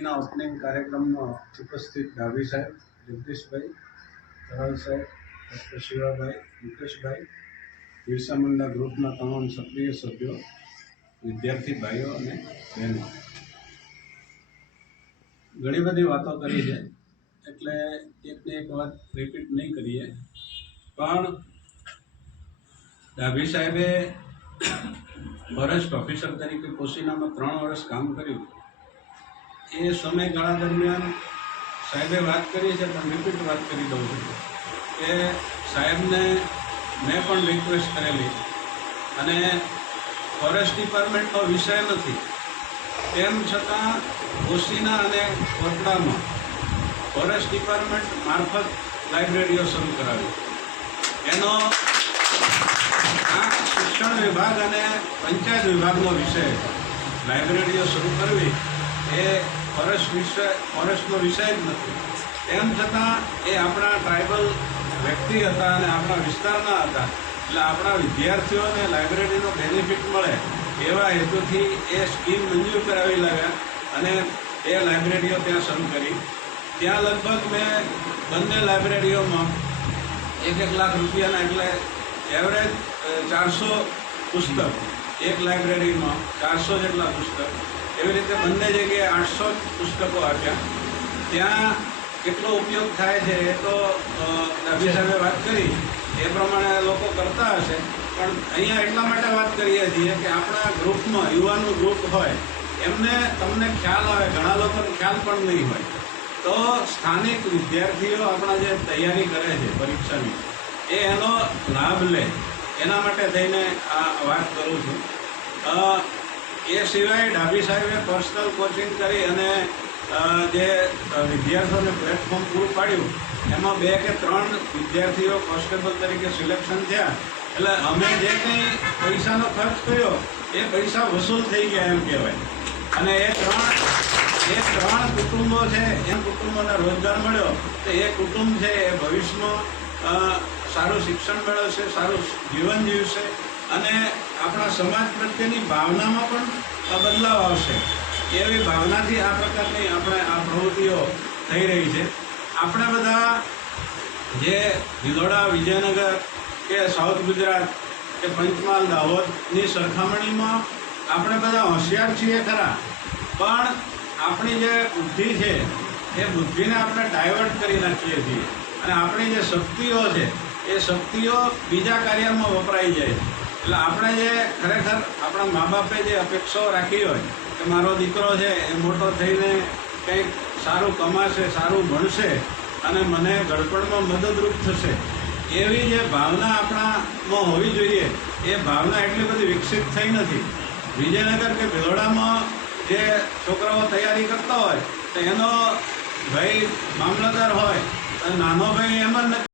ના ઓપનિંગ કાર્યક્રમમાં ઉપસ્થિત ડાભી સાહેબ, જગદીશભાઈ ધરાલ સાહેબ, ડૉક્ટર શિવાભાઈ, મુકેશભાઈ બિરસા મુંડા ગ્રુપના તમામ સક્રિય સભ્યો, વિદ્યાર્થી ભાઈઓ અને બહેનો. ઘણી બધી વાતો કરી છે, એટલે એકને એક વાત રિપીટ નહીં કરીએ. પણ ડાભી સાહેબે ફોરેસ્ટ ઓફિસર તરીકે કોશીનામાં ત્રણ વર્ષ કામ કર્યું. એ સમયગાળા દરમિયાન સાહેબે વાત કરી છે, પણ રિપીટ વાત કરી દઉં છું. કે સાહેબને મેં પણ રિક્વેસ્ટ કરેલી. અને ફોરેસ્ટ ડિપાર્ટમેન્ટનો વિષય નથી. તેમ છતાં કોશીના અને કોટડામાં ફોરેસ્ટ ડિપાર્ટમેન્ટ મારફત લાઇબ્રેરીઓ શરૂ કરાવી એનો આ શિક્ષણ વિભાગ અને પંચાયત વિભાગનો વિષય લાઇબ્રેરીઓ શરૂ કરવી એ ફોરેસ્ટ વિષય ફોરેસ્ટનો વિષય જ નથી. એમ છતાં એ આપણા ટ્રાઇબલ વ્યક્તિ હતા અને આપણા વિસ્તારના હતા. એટલે આપણા વિદ્યાર્થીઓને લાઇબ્રેરીનો બેનિફિટ મળે એવા હેતુથી એ સ્કીમ મંજૂર કરાવી લાવ્યા અને એ લાઇબ્રેરીઓ ત્યાં શરૂ કરી. ત્યાં લગભગ મેં બંને લાઇબ્રેરીઓમાં એક એક લાખ રૂપિયાના એટલે એવરેજ ચારસો પુસ્તક એક લાઇબ્રેરીમાં, ચારસો જેટલા પુસ્તક એવી રીતે બંને જગ્યાએ આઠસો પુસ્તકો આપ્યા. ત્યાં કેટલો ઉપયોગ થાય છે એ તો ડાભી સાહેબે વાત કરી. એ પ્રમાણે લોકો કરતા હશે. પણ અહીંયા એટલા માટે વાત કરીએ છીએ કે આપણા ગ્રુપમાં યુવાનો ગ્રુપ હોય, એમને તમને ખ્યાલ આવે, ઘણા લોકોને ખ્યાલ પણ નહીં હોય, તો સ્થાનિક વિદ્યાર્થીઓ આપણા જે તૈયારી કરે છે પરીક્ષાની, એ એનો લાભ લે. એના માટે થઈને આ વાત કરું છું. એ સિવાય ડાભી સાહેબે પર્સનલ કોચિંગ કરી અને જે વિદ્યાર્થીઓને પ્લેટફોર્મ પૂરું પાડ્યું, એમાં બે કે ત્રણ વિદ્યાર્થીઓ કોન્સ્ટેબલ તરીકે સિલેક્શન થયા. એટલે અમે જે કંઈ પૈસાનો ખર્ચ કર્યો, એ પૈસા વસૂલ થઈ ગયા એમ કહેવાય. અને એ ત્રણ એ ત્રણ કુટુંબો છે એ કુટુંબોને રોજગાર મળ્યો, તો એ કુટુંબ છે, એ ભવિષ્યમાં સારું શિક્ષણ મેળવશે, સારું જીવન જીવશે. અને આપણા સમાજ પ્રત્યેની ભાવનામાં પણ બદલાવ આવશે. એવી ભાવનાથી આ પ્રકારની આપણે આ પ્રવૃત્તિઓ થઈ રહી છે. આપણે બધા જે ભિલોડા વિજયનગર કે સાઉથ ગુજરાત કે પંચમહાલ, દાહોદની સરખામણીમાં આપણે બધા હોશિયાર છીએ ખરા. પણ આપણી જે બુદ્ધિ છે, એ બુદ્ધિને આપણે ડાયવર્ટ કરી નાખીએ છીએ. અને આપણી જે શક્તિઓ છે, એ શક્તિઓ બીજા કાર્યમાં વપરાઈ જાય છે. એટલે આપણે જે ખરેખર આપણા મા બાપે જે અપેક્ષાઓ રાખી હોય કે મારો દીકરો છે એ મોટો થઈને કંઈક સારું કમાશે, સારું ભણશે અને મને ગડપણમાં મદદરૂપ થશે, એવી જે ભાવના આપણામાં હોવી જોઈએ, એ ભાવના એટલી બધી વિકસિત થઈ નથી. વિજયનગર કે ભિલોડામાં જે છોકરાઓ તૈયારી કરતા હોય, તો એનો ભાઈ મામલતદાર હોય નાનો ભાઈ એમ જ નથી.